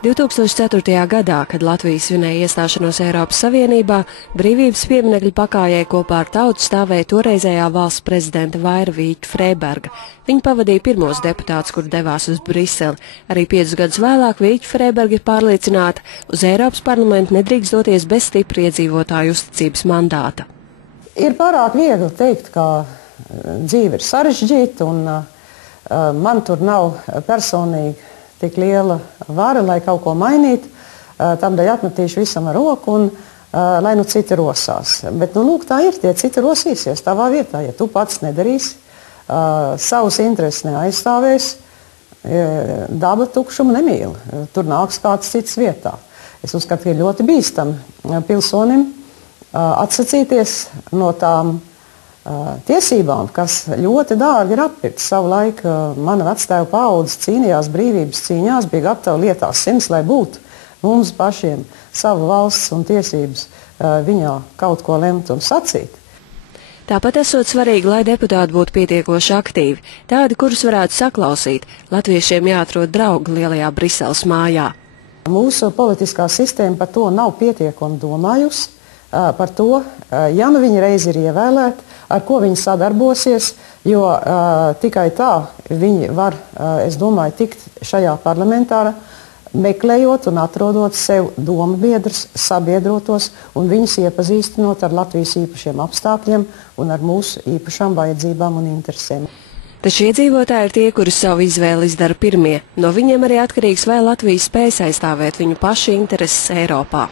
2004. gadā, kad Latvija svinēja iestāšanos Eiropas Savienībā, brīvības pieminekļa pakājai kopā ar tautu stāvēja toreizējā valsts prezidenta Vaira Vīķa Freiberga. Viņa pavadīja pirmos deputātus, kur devās uz Briseli. Arī 5 gadus vēlāk Vīķa Freiberga ir pārliecināta, uz Eiropas parlamentu nedrīkst doties bez stipra iedzīvotāju uzticības mandāta. Ir pārāk viegli teikt, ka dzīve ir sarežģīta un man tur nav personīgi tik liela vara, lai kaut ko mainītu, tādēļ atmetīšu visam ar roku un lai nu citi rosās. Bet, lūk, tā ir, tie citi rosīsies tavā vietā, ja tu pats nedarīsi, savus intereses neaizstāvēs, daba tukšumu nemīl, tur nāks kāds cits vietā. Es uzskatu, ka ir ļoti bīstami pilsonim atsacīties no tām tiesībām, kas ļoti dārgi ir atpirktas. Savu laiku mana vectēva paudze cīnījās brīvības cīņās, bija gatava lietās simts, lai būtu mums pašiem savu valsts un tiesības viņā kaut ko lemt un sacīt. Tāpat esot svarīgi, lai deputāti būtu pietiekoši aktīvi, tādi, kurus varētu saklausīt. Latviešiem jāatrod draugi lielajā Briseles mājā. Mūsu politiskā sistēma par to nav pietiekami domājusi. Par to, ja nu viņi reiz ir ievēlēti, ar ko viņi sadarbosies, jo tikai tā viņi var, es domāju, tikt šajā parlamentā, meklējot un atrodot sev domu biedrus, sabiedrotos un viņus iepazīstinot ar Latvijas īpašiem apstākļiem un ar mūsu īpašām vajadzībām un interesēm. Taču iedzīvotāji ir tie, kuri savu izvēli izdara pirmie. No viņiem arī atkarīgs, vai Latvija spēs aizstāvēt viņu pašu intereses Eiropā.